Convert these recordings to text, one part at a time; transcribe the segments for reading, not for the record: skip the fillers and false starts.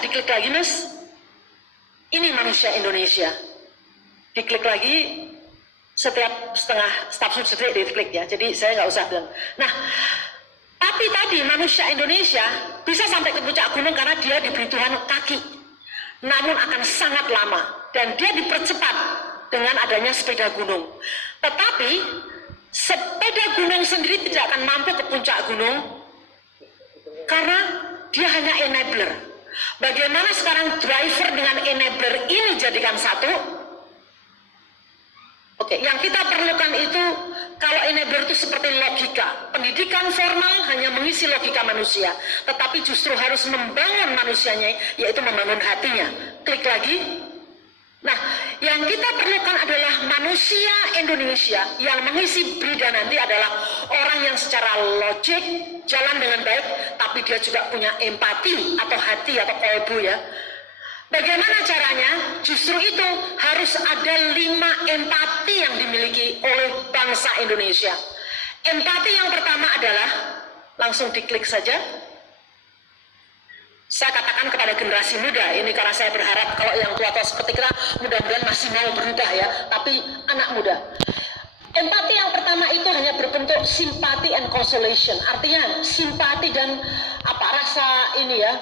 diklik lagi, Mas. Ini manusia Indonesia. Diklik lagi, setiap stasiun diklik ya. Jadi saya nggak usah bilang. Nah, tapi tadi manusia Indonesia bisa sampai ke puncak gunung karena dia diberi Tuhan kaki. Namun akan sangat lama dan dia dipercepat dengan adanya sepeda gunung. Tetapi sepeda gunung sendiri tidak akan mampu ke puncak gunung karena dia hanya enabler. Bagaimana sekarang driver dengan enabler ini jadikan satu? Oke, yang kita perlukan itu, kalau enabler itu seperti logika. Pendidikan formal hanya mengisi logika manusia, tetapi justru harus membangun manusianya, yaitu membangun hatinya. Klik lagi. Nah, yang kita perlukan adalah manusia Indonesia yang mengisi Brida nanti adalah orang yang secara logik jalan dengan baik, tapi dia juga punya empati atau hati atau kolbu ya. Bagaimana caranya? Justru itu harus ada 5 empati yang dimiliki oleh bangsa Indonesia. Empati yang pertama adalah, langsung diklik saja. Saya katakan kepada generasi muda, ini karena saya berharap kalau yang tua-tua seperti kita mudah-mudahan masih mau berubah ya, tapi anak muda. Empati yang pertama itu hanya berbentuk simpati and consolation, artinya simpati dan rasa ini ya,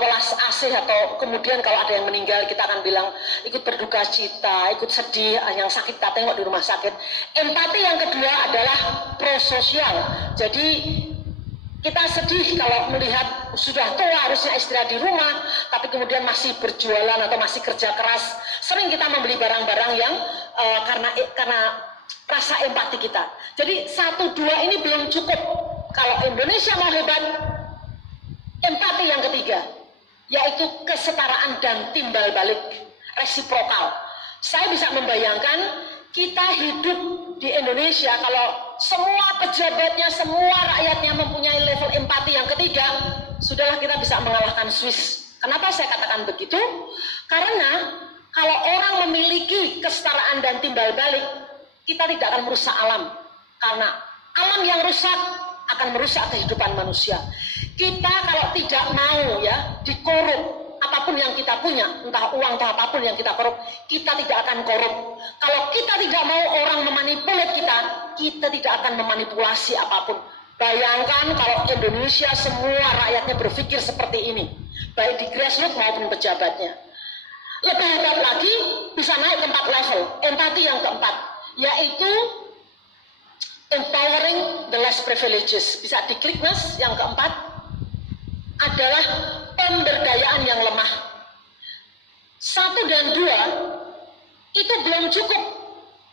welas asih, atau kemudian kalau ada yang meninggal kita akan bilang ikut berduka cita, ikut sedih, yang sakit kita tengok di rumah sakit. Empati yang kedua adalah prososial, jadi kita sedih kalau melihat sudah tua harusnya istirahat di rumah, tapi kemudian masih berjualan atau masih kerja keras. Sering kita membeli barang-barang yang karena rasa empati kita. Jadi 1, 2 ini belum cukup. Kalau Indonesia mau hebat, empati yang ketiga, yaitu kesetaraan dan timbal balik, resiprokal. Saya bisa membayangkan kita hidup di Indonesia kalau semua pejabatnya, semua rakyatnya mempunyai level empati yang ketiga, sudahlah kita bisa mengalahkan Swiss. Kenapa saya katakan begitu? Karena kalau orang memiliki kesetaraan dan timbal balik, kita tidak akan merusak alam. Karena alam yang rusak akan merusak kehidupan manusia. Kita kalau tidak mau ya dikorup, apapun yang kita punya, entah uang atau apapun yang kita korup, kita tidak akan korup. Kalau kita tidak mau orang memanipulat kita, kita tidak akan memanipulasi apapun. Bayangkan kalau Indonesia semua rakyatnya berpikir seperti ini, baik di grassroots maupun pejabatnya. Lebih hebat lagi, bisa naik ke 4 level. Empati yang keempat, yaitu empowering the less privileges. Bisa diklik Mas, yang keempat adalah pemberdayaan yang lemah. 1 dan 2 itu belum cukup,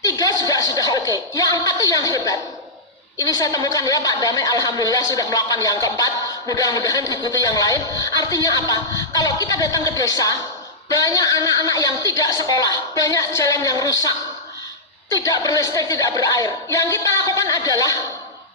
3 sudah oke. Yang 4 itu yang hebat. Ini saya temukan ya Pak Damai, alhamdulillah sudah melakukan yang keempat, mudah-mudahan diikuti yang lain. Artinya apa? Kalau kita datang ke desa, banyak anak-anak yang tidak sekolah, banyak jalan yang rusak, tidak berlistrik, tidak berair. Yang kita lakukan adalah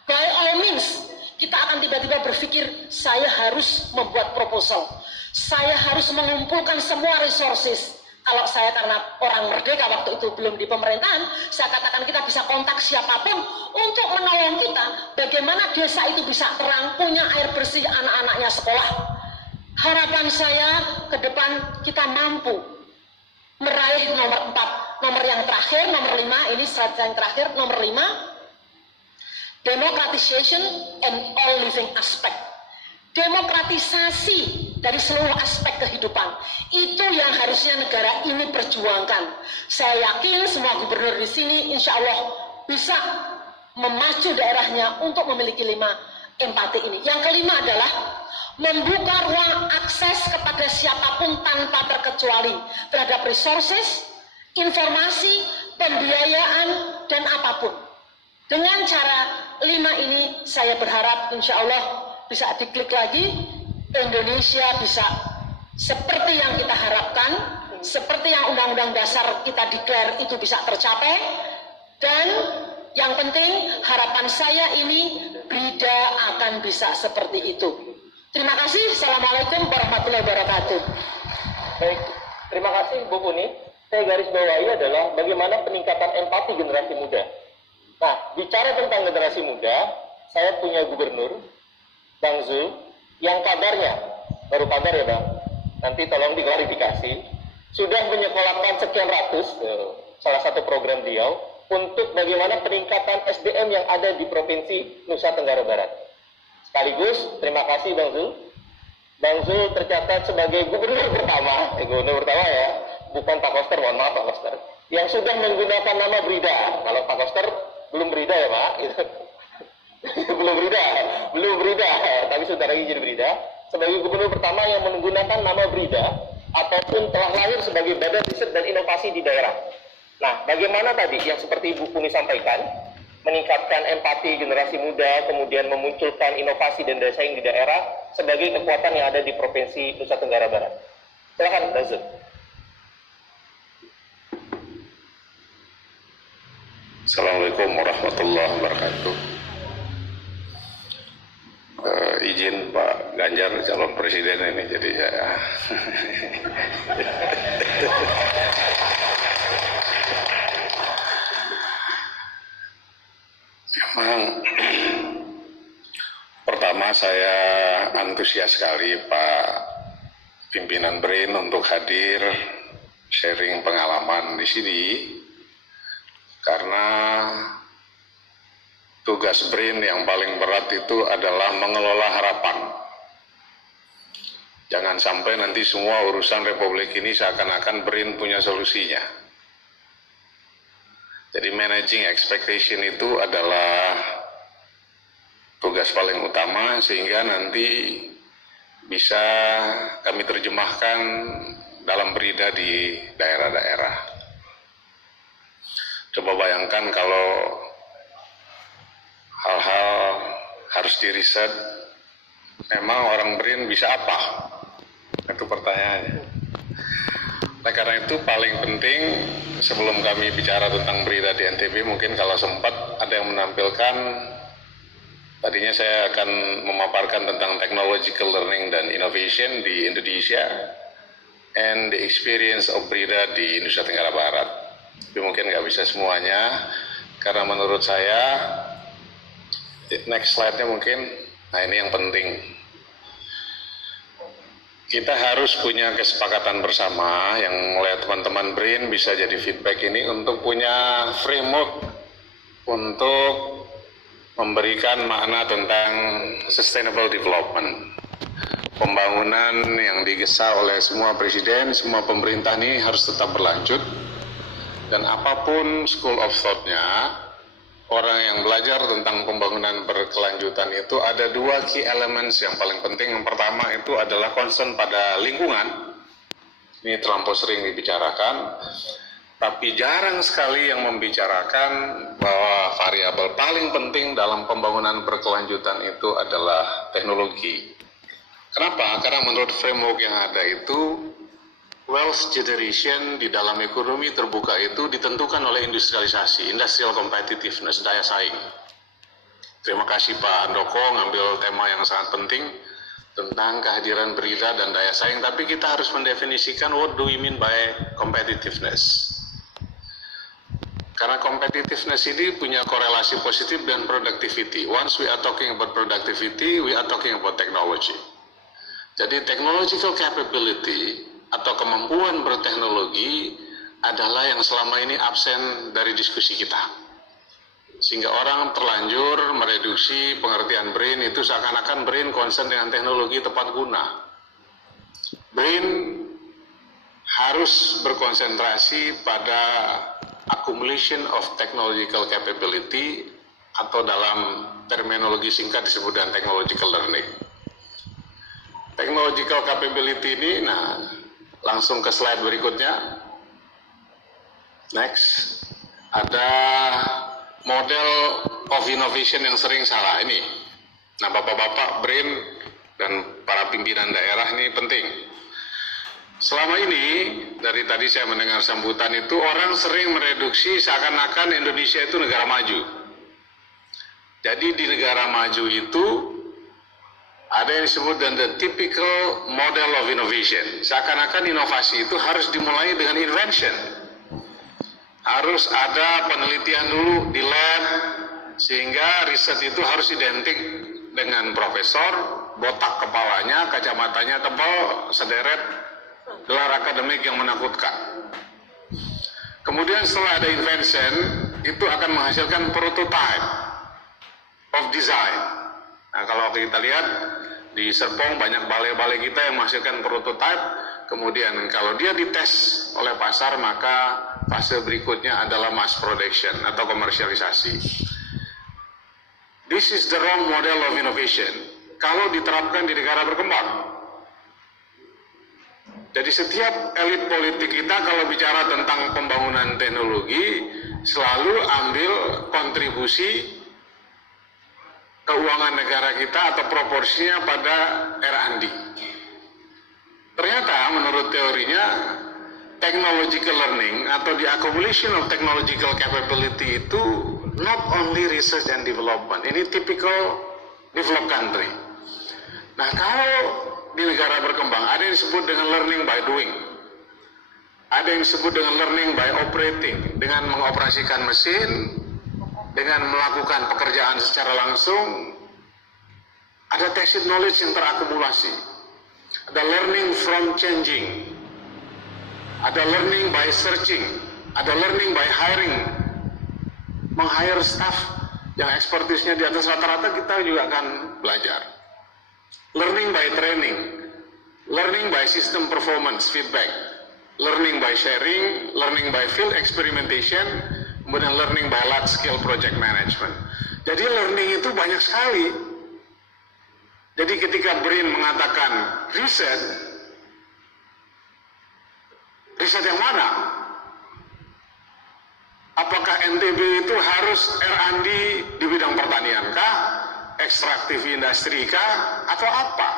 by all means, kita akan tiba-tiba berpikir, saya harus membuat proposal, saya harus mengumpulkan semua resources. Kalau saya karena orang merdeka waktu itu belum di pemerintahan, saya katakan kita bisa kontak siapapun untuk menolong kita, bagaimana desa itu bisa terang, punya air bersih, anak-anaknya sekolah. Harapan saya ke depan kita mampu meraih nomor 4, nomor yang terakhir, nomor 5, ini strategi yang terakhir, nomor 5, democratization and all living aspect. Demokratisasi dari seluruh aspek kehidupan, itu yang harusnya negara ini perjuangkan. Saya yakin semua gubernur di sini insya Allah bisa memacu daerahnya untuk memiliki 5 empati ini. Yang kelima adalah membuka ruang akses kepada siapapun tanpa terkecuali terhadap resources, informasi, pembiayaan, dan apapun. Dengan cara 5 ini saya berharap insya Allah bisa diklik lagi, Indonesia bisa seperti yang kita harapkan, seperti yang Undang-Undang Dasar kita declare itu bisa tercapai. Dan yang penting harapan saya ini Brida akan bisa seperti itu. Terima kasih. Assalamualaikum warahmatullahi wabarakatuh. Baik, terima kasih Bu Uni. Saya garis bawahi adalah bagaimana peningkatan empati generasi muda. Nah, bicara tentang generasi muda, saya punya gubernur Bang Zul, yang kabarnya, baru kabar ya Bang, nanti tolong diklarifikasi, sudah menyekolahkan sekian ratus, salah satu program beliau, untuk bagaimana peningkatan SDM yang ada di Provinsi Nusa Tenggara Barat. Sekaligus, terima kasih Bang Zul. Bang Zul tercatat sebagai gubernur pertama ya, bukan Pak Koster, mohon maaf Pak Koster, yang sudah menggunakan nama Brida. Kalau Pak Koster belum Brida ya Pak, belum Brida, tapi sudah lagi jadi Brida. Sebagai gubernur pertama yang menggunakan nama Brida, ataupun telah lahir sebagai Badan Riset dan Inovasi di daerah. Nah, bagaimana tadi yang seperti Ibu Puni sampaikan, meningkatkan empati generasi muda, kemudian memunculkan inovasi dan daya saing di daerah sebagai kekuatan yang ada di Provinsi Nusa Tenggara Barat. Silakan, Dazul. Assalamualaikum warahmatullahi wabarakatuh. Izin Pak Ganjar calon presiden ini, jadi ya. Memang pertama saya antusias sekali Pak pimpinan BRIN untuk hadir sharing pengalaman di sini, karena tugas BRIN yang paling berat itu adalah mengelola harapan. Jangan sampai nanti semua urusan Republik ini seakan-akan BRIN punya solusinya. Jadi managing expectation itu adalah tugas paling utama, sehingga nanti bisa kami terjemahkan dalam berita di daerah-daerah. Coba bayangkan kalau hal-hal harus diriset, memang orang BRIN bisa apa? Itu pertanyaannya. Nah, karena itu paling penting sebelum kami bicara tentang berita di NTB, mungkin kalau sempat ada yang menampilkan, tadinya saya akan memaparkan tentang technological learning dan innovation di Indonesia and the experience of berita di Nusa Tenggara Barat. Tapi mungkin nggak bisa semuanya, karena menurut saya next slide-nya mungkin, nah ini yang penting. Kita harus punya kesepakatan bersama yang oleh teman-teman BRIN bisa jadi feedback ini, untuk punya framework untuk memberikan makna tentang sustainable development. Pembangunan yang digesa oleh semua presiden, semua pemerintah ini harus tetap berlanjut, dan apapun school of thought-nya, orang yang belajar tentang pembangunan berkelanjutan itu ada dua key elements yang paling penting. Yang pertama itu adalah concern pada lingkungan. Ini terlampau sering dibicarakan, tapi jarang sekali yang membicarakan bahwa variabel paling penting dalam pembangunan berkelanjutan itu adalah teknologi. Kenapa? Karena menurut framework yang ada itu, wealth generation di dalam ekonomi terbuka itu ditentukan oleh industrialisasi, industrial competitiveness, daya saing. Terima kasih Pak Andoko ngambil tema yang sangat penting tentang kehadiran berita dan daya saing, tapi kita harus mendefinisikan what do we mean by competitiveness. Karena competitiveness ini punya korelasi positif dengan productivity. Once we are talking about productivity, we are talking about technology. Jadi technological capability atau kemampuan berteknologi adalah yang selama ini absen dari diskusi kita, sehingga orang terlanjur mereduksi pengertian BRIN itu seakan-akan BRIN concern dengan teknologi tepat guna. BRIN harus berkonsentrasi pada accumulation of technological capability, atau dalam terminologi singkat disebut dengan technological learning. Technological capability ini, nah langsung ke slide berikutnya. Next, ada model of innovation yang sering salah ini. Nah, bapak-bapak BRIN dan para pimpinan daerah ini penting. Selama ini, dari tadi saya mendengar sambutan itu, orang sering mereduksi seakan-akan Indonesia itu negara maju. Jadi di negara maju itu ada yang disebut dengan the typical model of innovation. Seakan-akan inovasi itu harus dimulai dengan invention. Harus ada penelitian dulu di lab, sehingga riset itu harus identik dengan profesor, botak kepalanya, kacamatanya tebal, sederet, gelar akademik yang menakutkan. Kemudian setelah ada invention, itu akan menghasilkan prototype of design. Nah, kalau kita lihat di Serpong banyak balai-balai kita yang menghasilkan prototype, kemudian kalau dia dites oleh pasar, maka fase berikutnya adalah mass production atau komersialisasi. This is the wrong model of innovation kalau diterapkan di negara berkembang. Jadi setiap elit politik kita kalau bicara tentang pembangunan teknologi selalu ambil kontribusi keuangan negara kita atau proporsinya pada R&D. Ternyata menurut teorinya technological learning atau the accumulation of technological capability itu not only research and development. Ini typical developed country. Nah, kalau di negara berkembang ada yang disebut dengan learning by doing, ada yang disebut dengan learning by operating, dengan mengoperasikan mesin, dengan melakukan pekerjaan secara langsung. Ada tacit knowledge yang terakumulasi, ada learning from changing, ada learning by searching, ada learning by hiring, meng-hire staff yang ekspertisnya di atas rata-rata, kita juga akan belajar. Learning by training, learning by system performance feedback, learning by sharing, learning by field experimentation, kemudian learning by large scale project management. Jadi learning itu banyak sekali. Jadi ketika BRIN mengatakan riset yang mana? Apakah NTB itu harus R&D di bidang pertanian kah? Ekstraktif industri kah? Atau apa?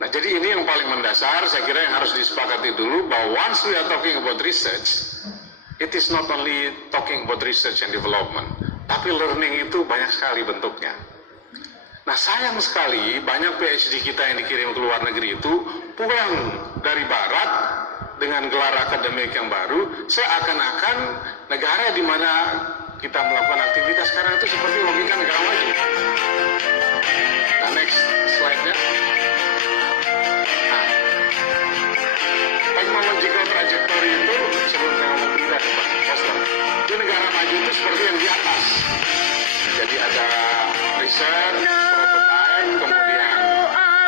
Nah, jadi ini yang paling mendasar, saya kira yang harus disepakati dulu, bahwa once we are talking about research, it is not only talking about research and development, tapi learning itu banyak sekali bentuknya. Nah, sayang sekali banyak PhD kita yang dikirim ke luar negeri itu pulang dari barat dengan gelar akademik yang baru, seakan-akan negara di mana kita melakukan aktivitas sekarang itu seperti logika negara maju. Nah, next slide-nya. Nah, technological trajectory itu, sebelum saya ngomong pindah ke poster, di negara maju itu seperti yang di atas. Jadi ada riset, prototype, kemudian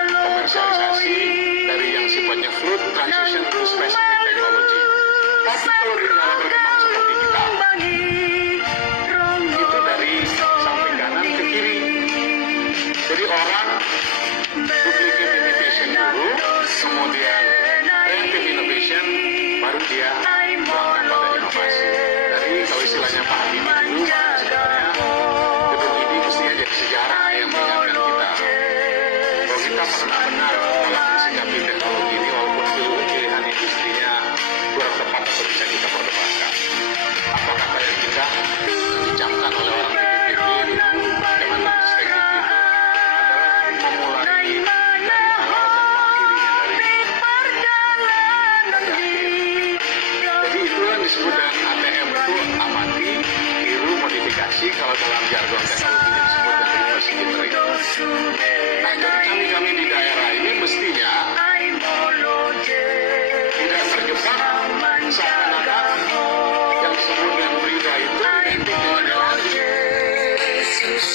komersialisasi, dari yang sifatnya fluid transition to specific technology. Tapi kalau di negara berkembang seperti kita, itu dari samping kanan ke kiri. Jadi orang duplicate innovation dulu, kemudian creative innovation, baru dia melakukan pada inovasi. Dari kalau istilahnya Pak Habibie dulu, sebenarnya gedung ini mestinya jadi sejarah yang mengingatkan kita bahwa kita pernah benar dalam mensikapi teknologi ini, walaupun pilihan industrinya kurang tepat atau bisa kita perdebatkan. Apa kata yang kita diucapkan oleh orang di PBB dulu, zaman teknik itu adalah memulai